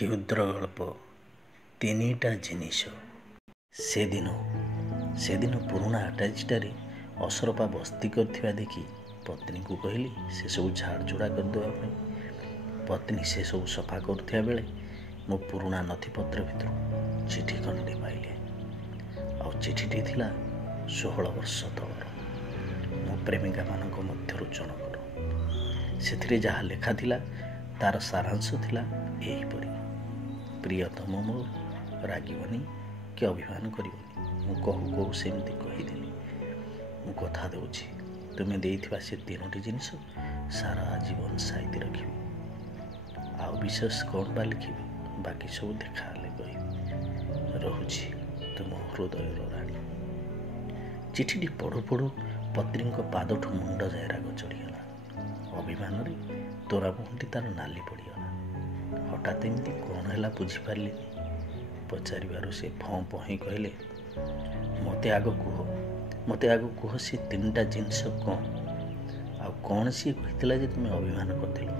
କ୍ଷୁଦ୍ର ଗଳ୍ପ ତିନିଟା ଜିନିଷ। ସେଦିନ ପୁରୁଣା ଆଟାଚିଟାରେ ଅସରପା ବସ୍ତି କରିଥିବା ଦେଖି ପତ୍ନୀକୁ କହିଲି ସେସବୁ ଝାଡ଼ଝୁଡ଼ା କରିଦେବା ପାଇଁ। ପତ୍ନୀ ସେସବୁ ସଫା କରୁଥିବା ବେଳେ ମୋ ପୁରୁଣା ନଥିପତ୍ର ଭିତରୁ ଚିଠି ଖଣ୍ଡେ ପାଇଲେ। ଆଉ ଚିଠିଟି ଥିଲା 16 ବର୍ଷ ତଳର ମୋ ପ୍ରେମିକାମାନଙ୍କ ମଧ୍ୟରୁ ଜଣକର। ସେଥିରେ ଯାହା ଲେଖା ଥିଲା ତାର ସାରାଂଶ ଥିଲା ଏହିପରି। ପ୍ରିୟତମ ମୋର, ରାଗିବନି କି ଅଭିମାନ କରିବନି। ମୁଁ କହୁ କହୁ ସେମିତି କହିଦେଲି। ମୁଁ କଥା ଦେଉଛି ତୁମେ ଦେଇଥିବା ସେ ତିନୋଟି ଜିନିଷ ସାରା ଜୀବନ ସାଇତି ରଖିବି। ଆଉ ବିଶେଷ କ'ଣ ବା ଲେଖିବି, ବାକି ସବୁ ଦେଖାହେଲେ କହିବି। ରହୁଛି, ତୁମ ହୃଦୟର ରାଣୀ। ଚିଠିଟି ପଢ଼ୁ ପଢ଼ୁ ପତ୍ନୀଙ୍କ ପାଦଠୁ ମୁଣ୍ଡ ଯାଏ ରାଗ ଚଢ଼ିଗଲା। ଅଭିମାନରେ ତୋରା ମୁହଁଟି ତାର ନାଲି ପଡ଼ିଗଲା। ହଠାତ୍ ଏମିତି କ'ଣ ହେଲା ବୁଝିପାରିଲିନି। ପଚାରିବାରୁ ସେ ଫଁ ଫଁ ହେଇ କହିଲେ, ମୋତେ ଆଗ କୁହ ସେ ତିନିଟା ଜିନିଷ କ'ଣ? ଆଉ କ'ଣ ସିଏ କହିଥିଲା ଯେ ତୁମେ ଅଭିମାନ କରିଥିଲ?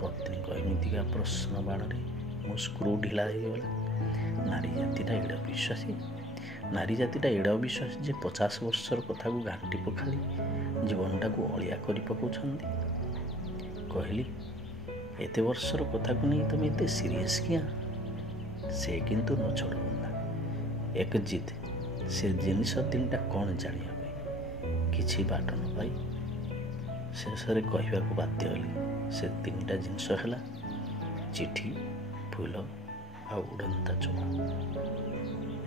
ପତ୍ନୀଙ୍କ ଏମିତିକା ପ୍ରଶ୍ନ ବାଣରେ ମୋ ସ୍କ୍ରୁ ଢିଲା ହେଇଗଲା। ନାରୀ ଜାତିଟା ଏଡ଼େ ଅବିଶ୍ୱାସୀ ଯେ 50 ବର୍ଷର କଥାକୁ ଘାଣ୍ଟି ପକାଇ ଜୀବନଟାକୁ ଅଳିଆ କରି ପକାଉଛନ୍ତି। କହିଲି, ଏତେ ବର୍ଷର କଥାକୁ ନେଇ ତୁମେ ଏତେ ସିରିୟସ୍ କିଆଁ? ସେ କିନ୍ତୁ ନଛୋଡ଼ ବନ୍ଧା। ଏକ ଜିଦ୍, ସେ ଜିନିଷ ତିନିଟା କ'ଣ ଜାଣିବା ପାଇଁ। କିଛି ବାଟ ନ ପାଇ ଶେଷରେ କହିବାକୁ ବାଧ୍ୟ ହେଲି। ସେ ତିନିଟା ଜିନିଷ ହେଲା ଚିଠି, ଫୁଲ ଆଉ ଉଡ଼ନ୍ତା ଚୁମା।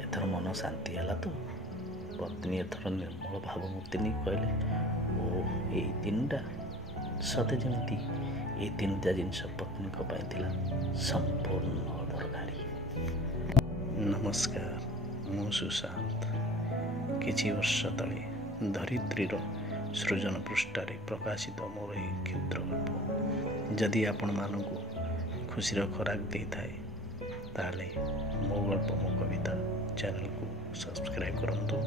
ଏଥର ମନ ଶାନ୍ତି ହେଲା ତ? ପତ୍ନୀ ଏଥର ନିର୍ମଳ ଭାବମୂର୍ତ୍ତି ନେଇ କହିଲେ, ଓ ଏଇ ତିନିଟା? ସତେ ଯେମିତି ଏଇ ତିନିଟା ଜିନିଷ ପତ୍ନୀଙ୍କ ପାଇଁ ଥିଲା ସମ୍ପୂର୍ଣ୍ଣ ଅଦରକାରୀ। ନମସ୍କାର, ମୁଁ ସୁଶାନ୍ତ। କିଛି ବର୍ଷ ତଳେ ଧରିତ୍ରୀର ସୃଜନ ପୃଷ୍ଠାରେ ପ୍ରକାଶିତ ମୋର ଏହି କ୍ଷୁଦ୍ର ଗଳ୍ପ ଯଦି ଆପଣମାନଙ୍କୁ ଖୁସିର ଖୋରାକ ଦେଇଥାଏ, ତାହେଲେ ମୋ ଗଳ୍ପ ମୋ କବିତା ଚ୍ୟାନେଲକୁ ସବସ୍କ୍ରାଇବ୍ କରନ୍ତୁ।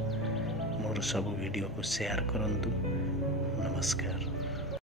ମୋର ସବୁ ଭିଡ଼ିଓକୁ ସେୟାର କରନ୍ତୁ। ନମସ୍କାର।